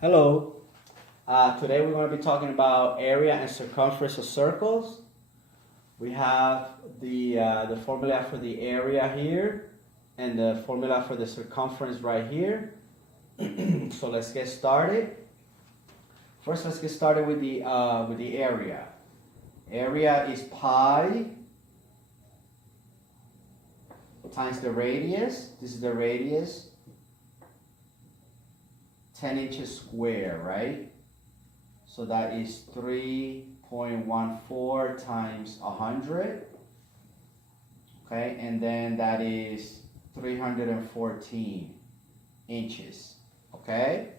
Hello. Today we're going to be talking about area and circumference of circles. We have the formula for the area here and the formula for the circumference right here. So let's get started. First, let's get started with the area. Area is pi times the radius. This is the radius. 10 inches square, right? So that is 3.14 times 100. Okay, and then that is 314 inches. Okay,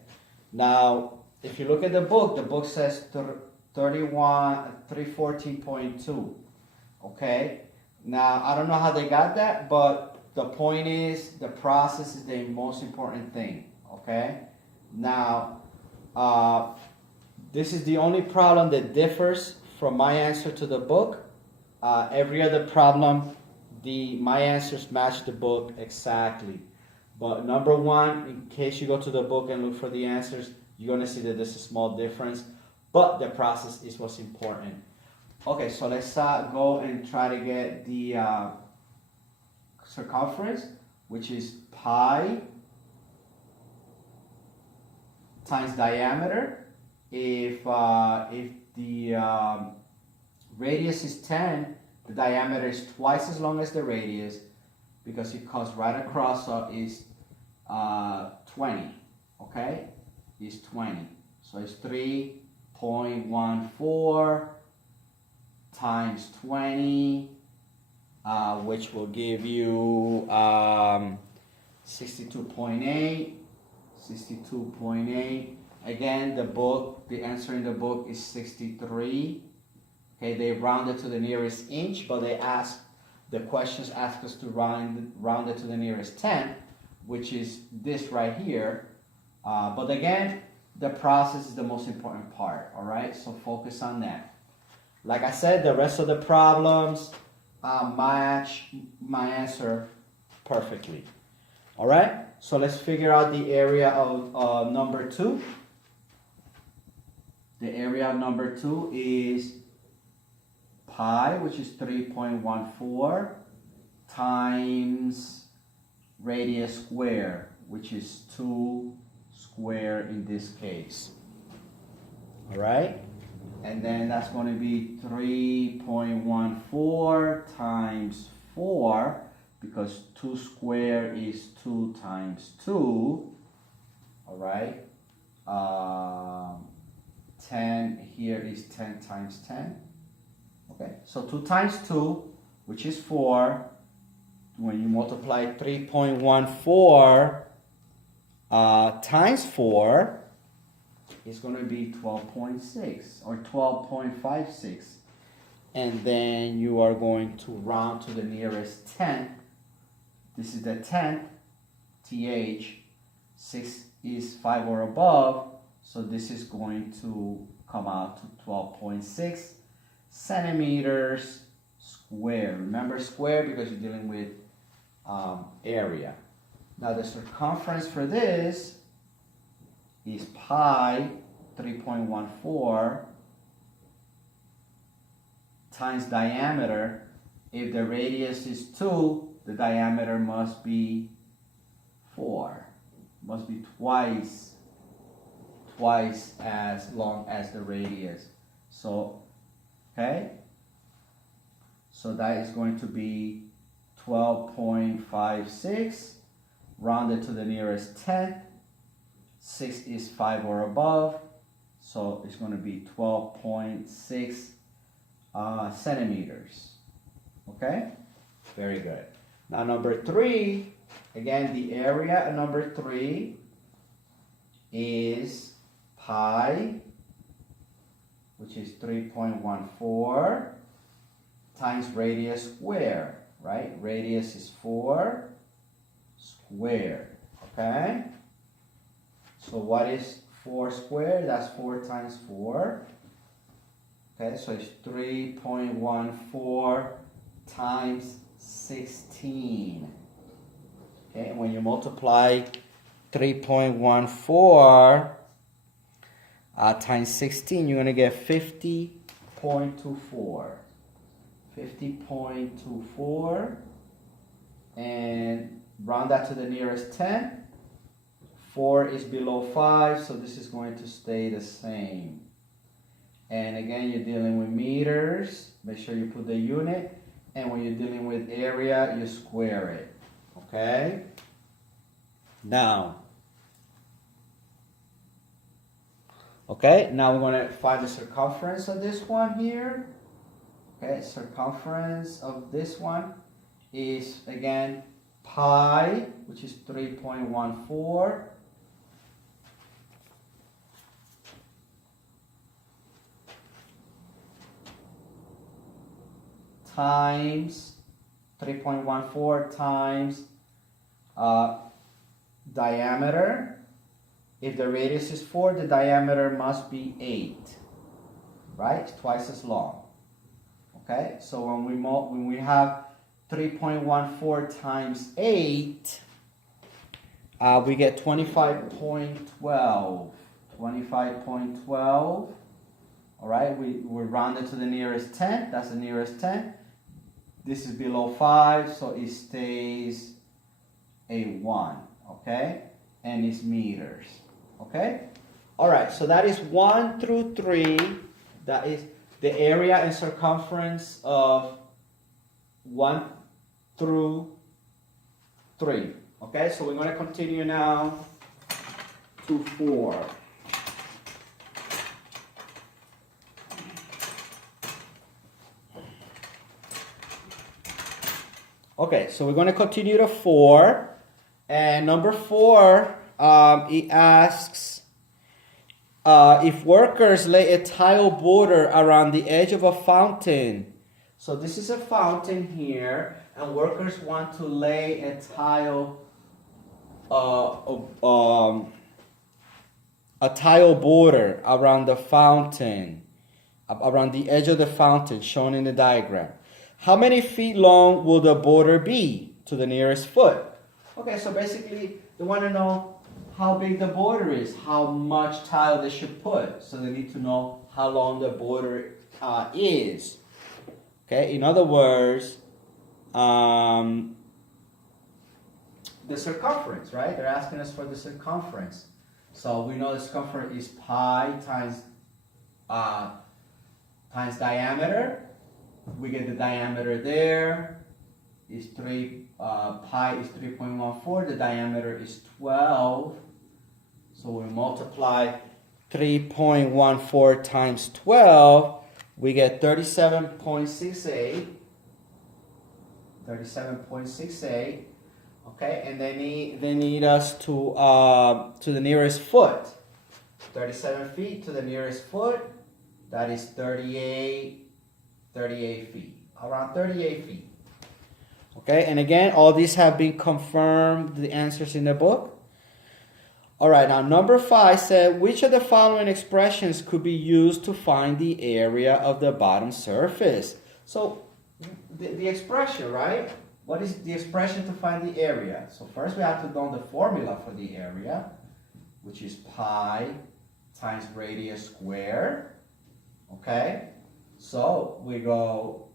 now if you look at the book says 314.2. Okay, now I don't know how they got that, but the point is the process is the most important thing. Okay. Now, this is the only problem that differs from my answer to the book. Every other problem, my answers match the book exactly. But number one, in case you go to the book and look for the answers, you're going to see that there's a small difference. But the process is what's important. Okay, so let's go and try to get the circumference, which is pi times diameter. If the radius is 10, the diameter is twice as long as the radius because it cuts right across, so is 20. Okay, is 20. So it's 3.14 times 20, which will give you 62.8. 62.8. Again, the answer in the book is 63. Okay, they rounded to the nearest inch, but the questions ask us to round it to the nearest 10, which is this right here. But again, the process is the most important part, all right? So focus on that. Like I said, the rest of the problems match my answer perfectly. All right, so let's figure out the area of number 2. The area of number 2 is pi, which is 3.14, times radius square, which is 2 square in this case. All right, and then that's going to be 3.14 times 4, because 2 square is 2 times 2, all right? 10 here is 10 times 10. Okay, so 2 times 2, which is 4. When you multiply 3.14 times 4, it's going to be 12.6 or 12.56. And then you are going to round to the nearest 10th. This is the 10th, TH, 6 is 5 or above, so this is going to come out to 12.6 centimeters square. Remember square because you're dealing with area. Now the circumference for this is pi 3.14 times diameter. If the radius is 2, the diameter must be 4. Must be twice as long as the radius. So, okay. So that is going to be 12.56 rounded to the nearest 10th. 6 is 5 or above. So it's going to be 12.6 centimeters. Okay? Very good. Now number 3, again the area of number 3 is pi, which is 3.14 times radius square, right? Radius is 4 squared, okay? So what is 4 squared? That's 4 times 4. Okay, so it's 3.14 times 16. Okay, and when you multiply 3.14 times 16, you're going to get 50.24. 50.24. And round that to the nearest 10. 4 is below 5, so this is going to stay the same. And again, you're dealing with meters. Make sure you put the unit. And when you're dealing with area, you square it. Okay? Now, now we're going to find the circumference of this one here. Okay, circumference of this one is, again, pi, which is 3.14. Times 3.14 times diameter. If the radius is 4, the diameter must be 8, right? Twice as long. Okay, so when we have 3.14 times 8, we get 25.12. 25.12. All right, we round it to the nearest 10. That's the nearest 10. This is below 5, so it stays a 1, okay? And it's meters, okay? All right, so that is 1 through 3. That is the area and circumference of 1 through 3, okay? So we're going to continue now to 4. Okay, so we're going to continue to 4. And number 4, it asks if workers lay a tile border around the edge of a fountain. So this is a fountain here, and workers want to lay a tile border around the fountain, around the edge of the fountain shown in the diagram. How many feet long will the border be to the nearest foot? Okay, so basically they want to know how big the border is, how much tile they should put. So they need to know how long the border is. Okay, in other words, the circumference, right? They're asking us for the circumference. So we know the circumference is pi times diameter. We get the diameter there is pi is 3.14. The diameter is 12. So we multiply 3.14 times 12. We get 37.68. 37.68. Okay, and they need us to the nearest foot. 37 feet to the nearest foot. That is 38 feet, around 38 feet. Okay, and again, all these have been confirmed, the answers in the book. All right, now number 5 said, which of the following expressions could be used to find the area of the bottom surface? So, the expression, right? What is the expression to find the area? So first we have to know the formula for the area, which is pi times radius squared. Okay? So we go,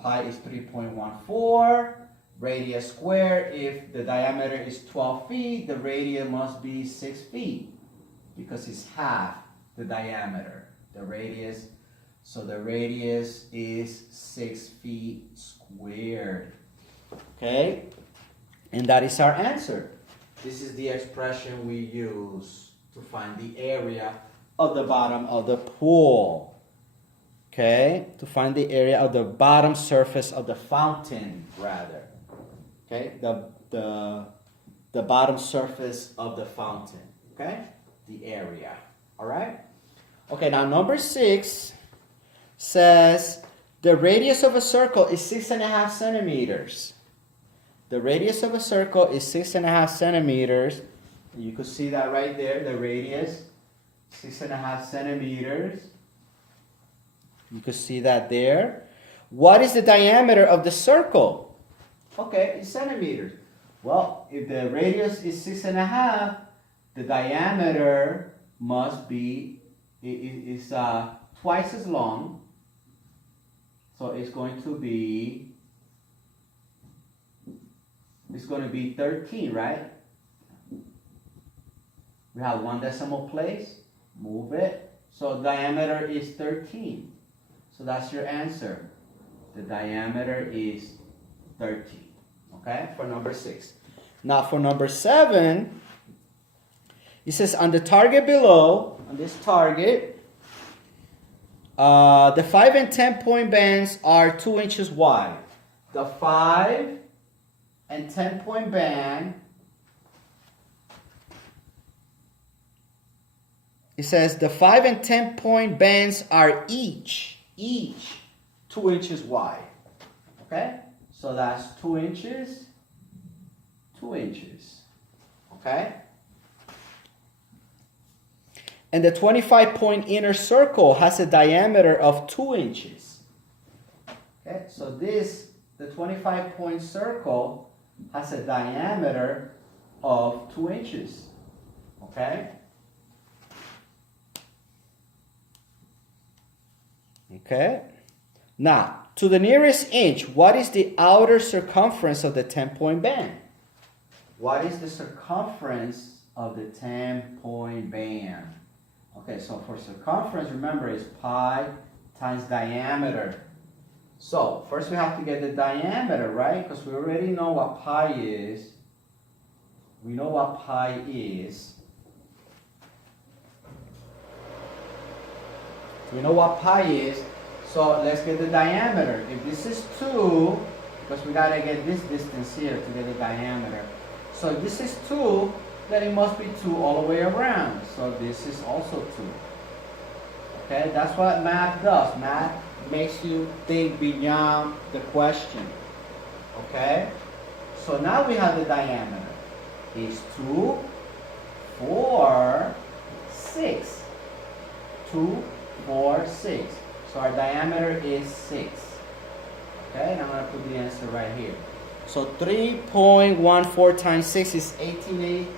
pi is 3.14, radius squared. If the diameter is 12 feet, the radius must be 6 feet because it's half the diameter. The radius, so the radius is 6 feet squared. Okay? And that is our answer. This is the expression we use to find the area of the bottom of the pool. Okay, to find the area of the bottom surface of the fountain, rather. Okay, the bottom surface of the fountain. Okay, the area. All right. Okay, now number 6 says the radius of a circle is 6.5 centimeters. The radius of a circle is 6.5 centimeters. You could see that right there. The radius, 6.5 centimeters. You can see that there. What is the diameter of the circle? Okay, it's centimeters. Well, if the radius is 6.5, the diameter must be is twice as long. So it's going to be 13, right? We have one decimal place, move it. So diameter is 13. So that's your answer. The diameter is 13. Okay, for number 6. Now for number 7, it says on the target below, on this target, the 5 and 10 point bands are 2 inches wide. The 5 and 10 point band, it says the 5 and 10 point bands are each 2 inches wide. Okay? So that's 2 inches, 2 inches. Okay? And the 25 point inner circle has a diameter of 2 inches. Okay? So the 25 point circle has a diameter of 2 inches. Okay? Okay. Now, to the nearest inch, what is the outer circumference of the 10 point band? What is the circumference of the 10 point band? Okay, so for circumference, remember, it's pi times diameter. So, first we have to get the diameter, right? Because we already know what pi is. We know what pi is. We know what pi is. So, let's get the diameter. If this is 2, because we got to get this distance here to get the diameter. So, if this is 2, then it must be 2 all the way around. So this is also 2. Okay, that's what math does. Math makes you think beyond the question. Okay, so now we have the diameter. It's 2, 4, 6. 2, 4, 6. So our diameter is 6. Okay, and I'm going to put the answer right here. So 3.14 times 6 is 18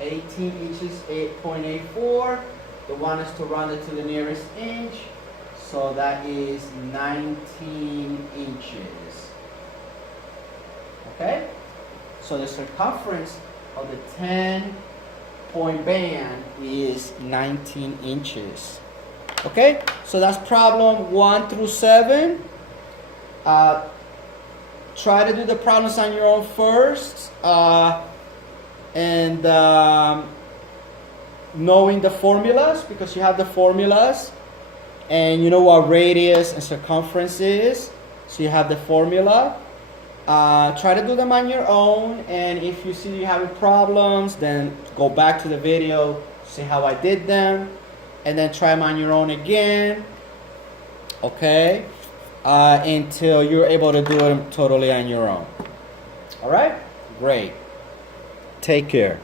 inches, 8.84. The one is to round it to the nearest inch. So that is 19 inches. Okay? So the circumference of the 10 point band is 19 inches. Okay? So that's problem 1 through 7. Try to do the problems on your own first, and knowing the formulas, because you have the formulas, and you know what radius and circumference is, so you have the formula. Try to do them on your own, and if you see you're having problems, then go back to the video, see how I did them, and then try them on your own again. Okay? Until you're able to do it totally on your own. All right? Great. Take care.